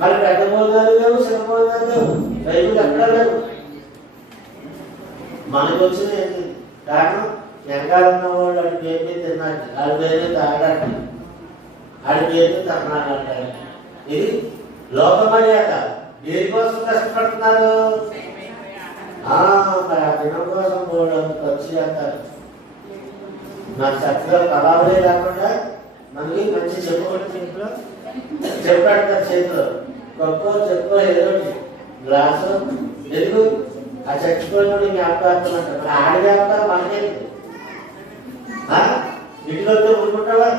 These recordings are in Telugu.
మరి పెద్ద భోజనాలు లేవు, చిన్న భోజనాలు లేవు, బైబిల్ ఎక్కడా లేవు. మనకు వచ్చిన కారణం వెనకాల ఉన్నవాళ్ళు వాడి పేరు మీద తిన్నాడు, వాడి పేరు తాగడానికి, వాడి పేరు తన్నాడు అంటారు. ఇది లోక మర్యాద. దేనికోసం కష్టపడుతున్నారు? మరి ఆ దినం కోసం కూడా ఖర్చు చేస్తారు. నాకు చక్కగా కళావలే లేకుండా మనకి మంచి చెప్పుకుంటే ఇంట్లో చెప్పాడతారు చేతిలో గొప్ప చెప్పు ఏదో గ్లాసు ఎందుకు ఆ చచ్చిపోయినోడు జ్ఞాపకార్థం అంటారు. మరి ఆడి జ్ఞాపకాలు మనకేంటి? ఇంట్లోకి ఊరుకుంటావా?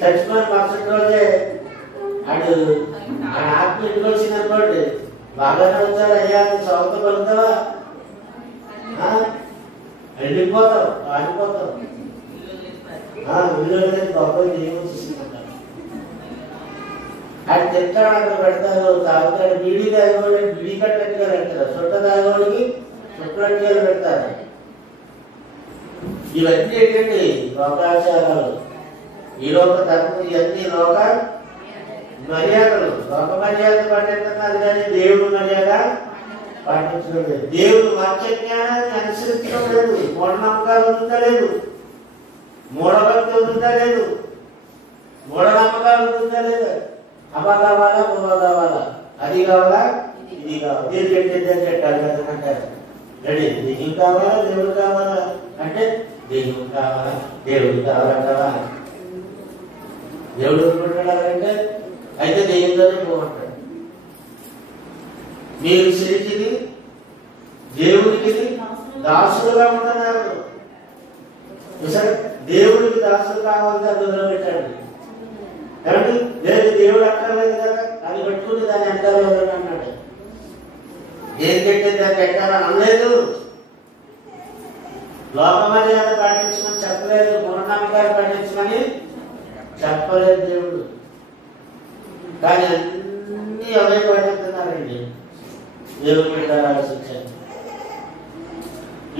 చచ్చిపోయిన మరుసటి రోజే ఆడు ఆత్మ ఇంటికి వచ్చిందనుకోండి, బాగానే వచ్చారు అయ్యా సౌత పలుకుతావా? వెళ్ళిపోతావు, ఆడిపోతావు. వీళ్ళు గొప్ప ఏమో చూసుకుంటారు. అది తింటాడు, అక్కడ పెడతారు, తాగుతాడు. బీడీ తాగేవాళ్ళు బీడీ కట్టట్టుగా పెడతారు, చుట్ట తాగేవాళ్ళకి చుట్టట్టుగా పెడతారు. ఇవన్నీ ఏంటండి? లోకాచారాలు. ఈ లోక ధర్మం, ఇవన్నీ లోక మర్యాదలు. లోక మర్యాద పాటిస్తున్నారు కానీ దేవుడు మర్యాద పాటించడం లేదు. దేవుడు వాక్య జ్ఞానాన్ని అనుసరించడం లేదు. మూఢనమ్మకాలు వదులుతలేదు, మూఢభక్తి వదులుతలేదు, మూఢనమ్మకాలు వదులుతలేదు. అబ్బా కావాలా, బొమ్మ కావాలా, అది కావాలా, ఇది కావాలి, దీని పెట్టేది పెట్టాలి కదా అంటారు. రెడీ దెయ్యం కావాలా, దేవుడు కావాలా అంటే దెయ్యం కావాలా, దేవుడు కావాలంటావా? దేవుడు అనుకుంటున్నారంటే అయితే దెయ్యంతోనే పోమంటాడు. మీరు సిరికిది దేవుడికి దాసులుగా ఉంటున్నారు. దేవుడికి దాసులు కావాలని అందులో పెట్టాడు. కాబట్టి లేదు దేవుడు అక్కర్లేదు కదా, అది పెట్టుకుని దాన్ని అంటారు అన్నాడు. ఏం పెట్టింది దాన్ని పెట్టారా అనలేదు. లోక మర్యాద పాటించమని చెప్పలేదు, మూఢనమ్మకాలు పాటించమని చెప్పలేదు దేవుడు. కానీ అన్ని అవే పాటిస్తున్నారండి. దేవుడు పెట్టారు ఆలోచించారు.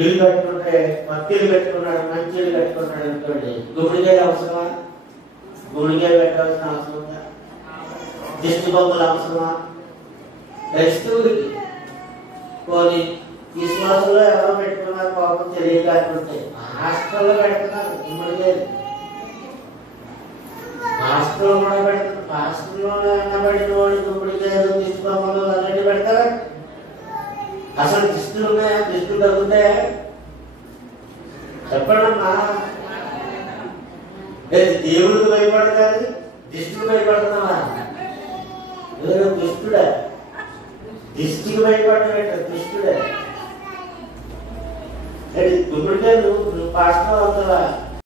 ఇల్లు కట్టుకుంటే మట్టిలు పెట్టుకున్నాడు, మంచిలు కట్టుకున్నాడు అనుకోండి, గుమ్మడికాయలు అవసరమా? గుమ్మడికాయ పెట్టాల్సిన అవసరం ఉందా? దిష్టి బొమ్మలు అవసరమా? క్రైస్తవుడికి పోనీ విశ్వాసంలో ఎవరో పెట్టుకున్నారు పాపం తెలియకపోతే హాస్టల్లో పెడుతున్నారు గుమ్మడికాయలు. హాస్టల్లో కూడా పెడుతున్నారు. హాస్టల్లో ఎన్నబడిన వాళ్ళు గుమ్మడికాయలు, దిష్టి బొమ్మలు అలాంటివి పెడతారా? అసలు దిష్టులు ఉన్నాయా? దిష్టులు తగ్గుతాయా? చెప్పడమ్మా. దేవుడికి భయపడతారు, దిష్టికి భయపడుతున్నావా? దుష్టుడా? దిష్టికి భయపడటం దుష్టుడే. గుమ్మడికాయ నువ్వు పాస్టర్ అవుతావా?